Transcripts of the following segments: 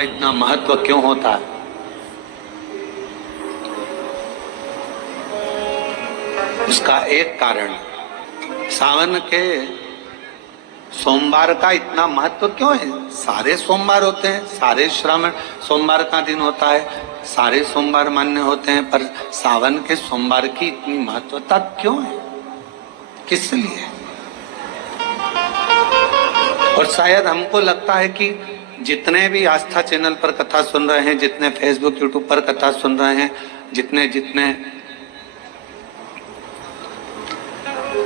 इतना महत्व क्यों होता है? उसका एक कारण, सावन के सोमवार का इतना महत्व क्यों है? सारे सोमवार होते हैं, सारे श्रावण सोमवार का दिन होता है, सारे सोमवार मान्य होते हैं, पर सावन के सोमवार की इतनी महत्वता क्यों है? किस लिए? और शायद हमको लगता है कि जितने भी आस्था चैनल पर कथा सुन रहे हैं, जितने फेसबुक यूट्यूब पर कथा सुन रहे हैं, जितने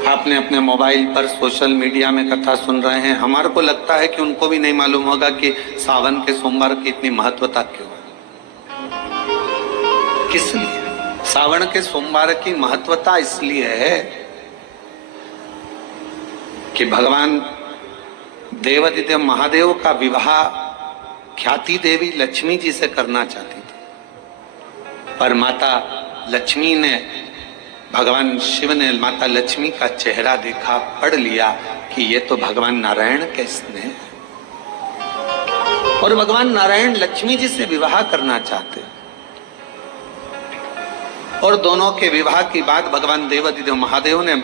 आपने अपने मोबाइल पर सोशल मीडिया में कथा सुन रहे हैं, हमारे को लगता है कि उनको भी नहीं मालूम होगा कि सावन के सोमवार की इतनी महत्वता क्यों है, किस लिए। सावन के सोमवार की महत्वता इसलिए है कि भगवान देवादिदेव महादेव का विवाह ख्याति देवी लक्ष्मी जी से करना चाहती थी, पर माता लक्ष्मी ने, भगवान शिव ने माता लक्ष्मी का चेहरा देखा, पढ़ लिया कि ये तो भगवान नारायण के स्नेह है, और भगवान नारायण लक्ष्मी जी से विवाह करना चाहते। और दोनों के विवाह की बात भगवान देवादिदेव महादेव ने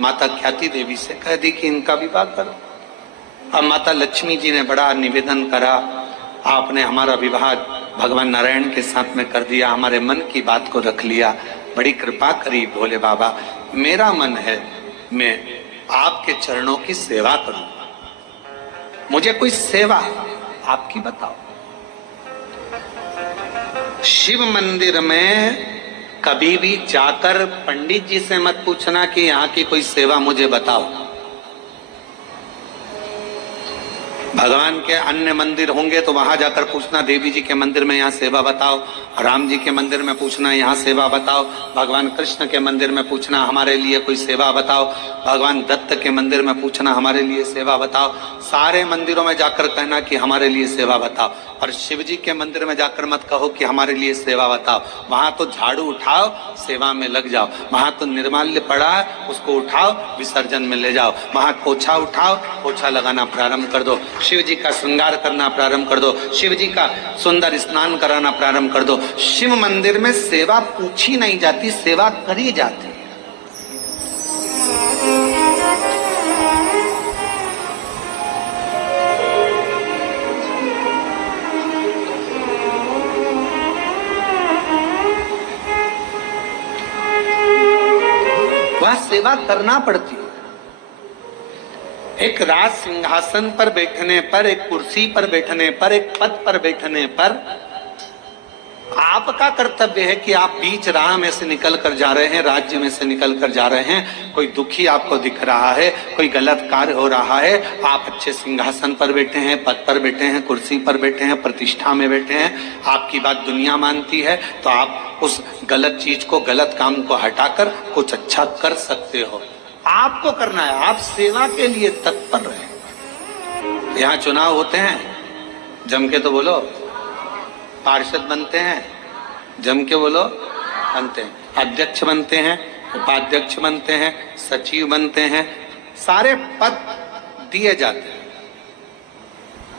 माता ख्याति देवी से कह दी कि इनका विवाह करो। अब माता लक्ष्मी जी ने बड़ा निवेदन करा, आपने हमारा विवाह भगवान नारायण के साथ में कर दिया, हमारे मन की बात को रख लिया, बड़ी कृपा करी भोले बाबा, मेरा मन है मैं आपके चरणों की सेवा करूं, मुझे कोई सेवा आपकी बताओ। शिव मंदिर में कभी भी जाकर पंडित जी से मत पूछना कि यहाँ की कोई सेवा मुझे बताओ। भगवान के अन्य मंदिर होंगे तो वहां जाकर पूछना, देवी जी के मंदिर में यहाँ सेवा बताओ, राम जी के मंदिर में पूछना यहाँ सेवा बताओ, भगवान कृष्ण के मंदिर में पूछना हमारे लिए कोई सेवा बताओ, भगवान दत्त के मंदिर में पूछना हमारे लिए सेवा बताओ। सारे मंदिरों में जाकर कहना कि हमारे लिए सेवा बताओ, और शिव जी के मंदिर में जाकर मत कहो कि हमारे लिए सेवा बताओ। वहां तो झाड़ू उठाओ, सेवा में लग जाओ, वहां तो निर्माल्य पड़ा है उसको उठाओ, विसर्जन में ले जाओ, वहां पोछा उठाओ, पोछा लगाना प्रारंभ कर दो, शिव जी का श्रृंगार करना प्रारंभ कर दो, शिव जी का सुंदर स्नान कराना प्रारंभ कर दो। शिव मंदिर में सेवा पूछी नहीं जाती, सेवा करी जाती। वह सेवा करना पड़ती है। एक राज सिंहासन पर बैठने पर, एक कुर्सी पर बैठने पर, एक पद पर बैठने पर आपका कर्तव्य है कि आप बीच राह में से निकल कर जा रहे हैं, राज्य में से निकल कर जा रहे हैं, कोई दुखी आपको दिख रहा है, कोई गलत कार्य हो रहा है, आप अच्छे सिंहासन पर बैठे हैं, पद पर बैठे हैं, कुर्सी पर बैठे हैं, प्रतिष्ठा में बैठे हैं, आपकी बात दुनिया मानती है, तो आप उस गलत चीज को, गलत काम को हटाकर कुछ अच्छा कर सकते हो। आपको करना है, आप सेवा के लिए तत्पर रहे। यहाँ चुनाव होते हैं, जम के तो बोलो, पार्षद बनते हैं, जम के बोलो, बनते हैं, अध्यक्ष बनते हैं, उपाध्यक्ष बनते हैं, सचिव बनते हैं, सारे पद दिए जाते हैं।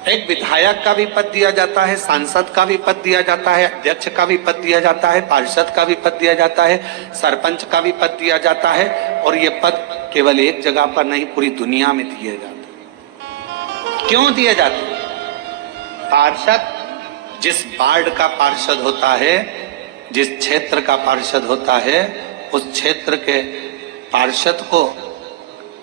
एक विधायक का भी पद दिया जाता है, सांसद का भी पद दिया जाता है, अध्यक्ष का भी पद दिया जाता है, पार्षद का भी पद दिया जाता है, सरपंच का भी पद दिया जाता है, और ये पद केवल एक जगह पर नहीं, पूरी दुनिया में दिए जाते हैं। क्यों दिए जाते हैं? पार्षद जिस वार्ड का पार्षद होता है, जिस क्षेत्र का पार्षद होता है, उस क्षेत्र के पार्षद को,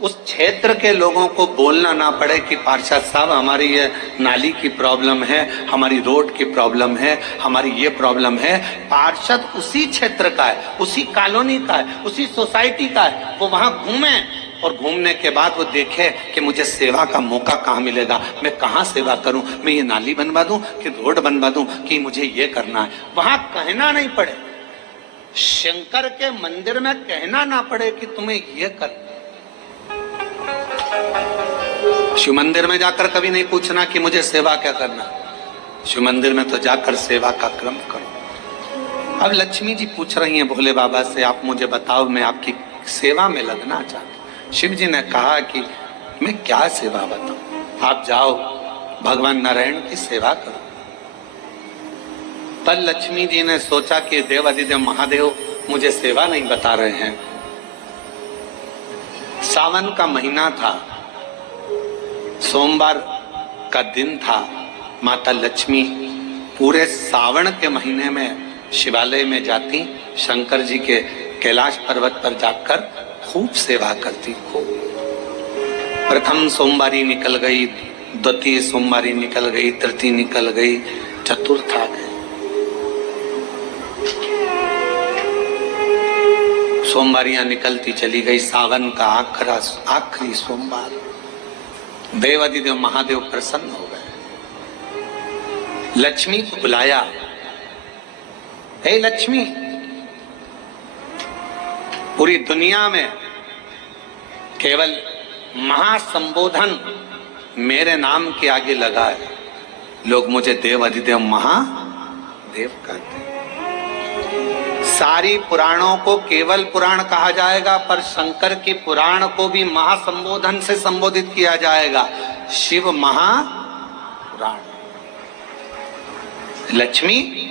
उस क्षेत्र के लोगों को बोलना ना पड़े कि पार्षद साहब हमारी ये नाली की प्रॉब्लम है, हमारी रोड की प्रॉब्लम है, हमारी ये प्रॉब्लम है। पार्षद उसी क्षेत्र का है, उसी कॉलोनी का है, उसी सोसाइटी का है, वो वहां घूमे और घूमने के बाद वो देखे कि मुझे सेवा का मौका कहाँ मिलेगा, मैं कहाँ सेवा करूं, मैं ये नाली बनवा दूं कि रोड बनवा दूं कि मुझे ये करना है। वहां कहना नहीं पड़े, शंकर के मंदिर में कहना ना पड़े कि तुम्हें ये कर। शिव मंदिर में जाकर कभी नहीं पूछना कि मुझे सेवा क्या करना, शिव मंदिर में तो जाकर सेवा का क्रम करो। अब लक्ष्मी जी पूछ रही हैं भोले बाबा से, आप मुझे बताओ, मैं आपकी सेवा में लगना चाहती हूं। शिव जी ने कहा कि मैं क्या सेवा बताऊं, आप जाओ भगवान नारायण की सेवा करो। पर लक्ष्मी जी ने सोचा कि देवाधिदेव महादेव मुझे सेवा नहीं बता रहे हैं। सावन का महीना था, सोमवार का दिन था। माता लक्ष्मी पूरे सावन के महीने में शिवालय में जाती, शंकर जी के कैलाश पर्वत पर जाकर खूब सेवा करती। खूब प्रथम सोमवारी निकल गई, द्वितीय सोमवारी निकल गई, तृतीय निकल गई, चतुर्थ आ गई। सोमवारियां निकलती चली गई। सावन का आखिरी सोमवार, देवाधिदेव महादेव प्रसन्न हो गए। लक्ष्मी को बुलाया, हे लक्ष्मी, पूरी दुनिया में केवल महासंबोधन मेरे नाम के आगे लगा है। लोग मुझे देवाधिदेव महादेव कहते हैं। सारी पुराणों को केवल पुराण कहा जाएगा, पर शंकर की पुराण को भी महासंबोधन से संबोधित किया जाएगा, शिव महापुराण। लक्ष्मी,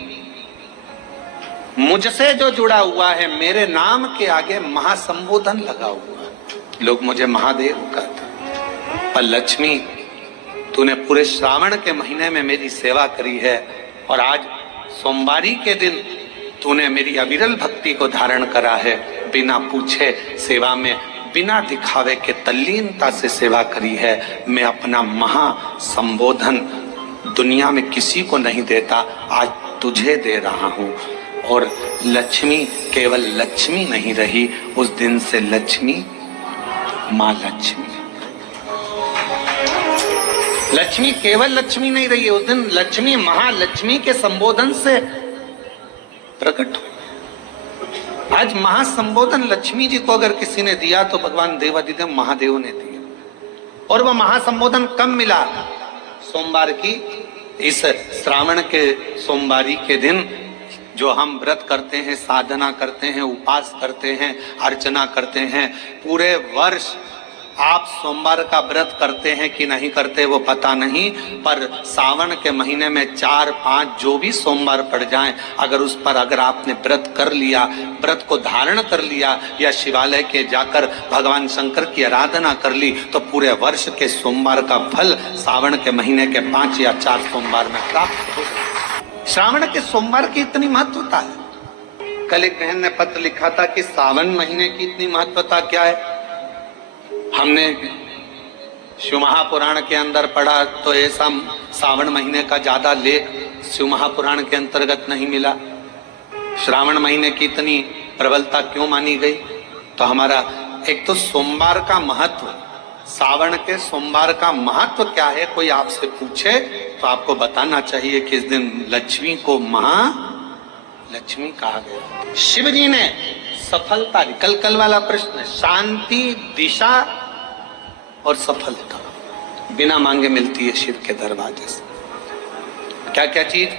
मुझसे जो जुड़ा हुआ है, मेरे नाम के आगे महासंबोधन लगा हुआ है, लोग मुझे महादेव कहते हैं। पर लक्ष्मी, तूने पूरे श्रावण के महीने में मेरी सेवा करी है, और आज सोमवारी के दिन तूने मेरी अविरल भक्ति को धारण करा है। बिना पूछे सेवा में, बिना दिखावे के तल्लीनता से सेवा करी है। मैं अपना महासंबोधन दुनिया में किसी को नहीं देता, आज तुझे दे रहा हूं। और लक्ष्मी केवल लक्ष्मी नहीं रही, उस दिन से लक्ष्मी मां लक्ष्मी। लक्ष्मी केवल लक्ष्मी नहीं रही, उस दिन लक्ष्मी महालक्ष्मी के संबोधन से प्रकट हो। आज महासंबोधन लक्ष्मी जी को अगर किसी ने दिया तो भगवान देवाधिदेव महादेव ने दिया। और वह महासंबोधन कब मिला? सोमवार की इस श्रावण के सोमवारी के दिन, जो हम व्रत करते हैं, साधना करते हैं, उपास करते हैं, अर्चना करते हैं। पूरे वर्ष आप सोमवार का व्रत करते हैं कि नहीं करते वो पता नहीं, पर सावन के महीने में 4-5 जो भी सोमवार पड़ जाएं, अगर आपने व्रत कर लिया, व्रत को धारण कर लिया, या शिवालय के जाकर भगवान शंकर की आराधना कर ली, तो पूरे वर्ष के सोमवार का फल सावन के महीने के 5 या 4 सोमवार में प्राप्त हो जाए। श्रावण के सोमवार की इतनी महत्वता है। कल एक बहन ने पत्र लिखा था कि सावन महीने की इतनी महत्वता क्या है। हमने शिव महापुराण के अंदर पढ़ा तो ऐसा सावन महीने का ज्यादा लेख शिव महापुराण के अंतर्गत नहीं मिला। श्रावण महीने की इतनी प्रबलता क्यों मानी गई? तो हमारा एक तो सोमवार का महत्व, सावन के सोमवार का महत्व क्या है, कोई आपसे पूछे तो आपको बताना चाहिए कि इस दिन लक्ष्मी को महालक्ष्मी कहा गया। शिव जी ने सफलता, कल वाला प्रश्न, शांति, दिशा और सफलता बिना मांगे मिलती है शिव के दरवाजे से। क्या क्या चीज?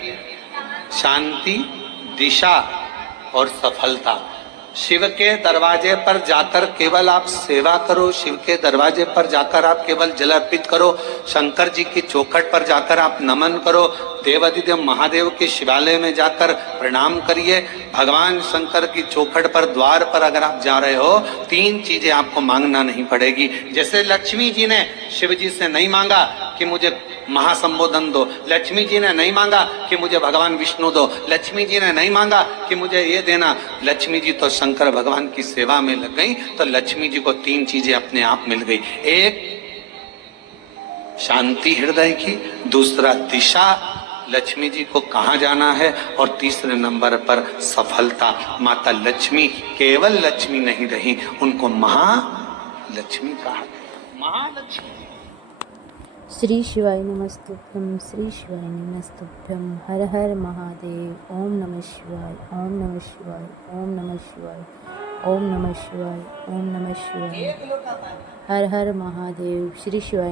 शांति, दिशा और सफलता। शिव के दरवाजे पर जाकर केवल आप सेवा करो, शिव के दरवाजे पर जाकर आप केवल जल अर्पित करो, शंकर जी की चौखट पर जाकर आप नमन करो, देवाधिदेव महादेव के शिवालय में जाकर प्रणाम करिए। भगवान शंकर की चौखट पर, द्वार पर अगर आप जा रहे हो, 3 चीजें आपको मांगना नहीं पड़ेगी। जैसे लक्ष्मी जी ने शिव जी से नहीं मांगा कि मुझे महासंबोधन दो, लक्ष्मी जी ने नहीं मांगा कि मुझे भगवान विष्णु दो, लक्ष्मी जी ने नहीं मांगा कि मुझे ये देना। लक्ष्मी जी तो शंकर भगवान की सेवा में लग गई, तो लक्ष्मी जी को 3 चीजें अपने आप मिल गई। एक शांति हृदय की, दूसरा दिशा, लक्ष्मी जी को कहाँ जाना है, और तीसरे नंबर पर सफलता। माता लक्ष्मी केवल लक्ष्मी नहीं रही, उनको महालक्ष्मी कहा गया। महालक्ष्मी। श्री शिवाय नमस्तुभ्यं, श्री शिवाय नमस्तुभ्यं। हर हर महादेव। ओम नमः शिवाय, ओम नमः शिवाय, ओम नमः शिवाय, ओम नमः शिवाय, ओम नमः शिवाय। हर हर महादेव। श्री शिवाय।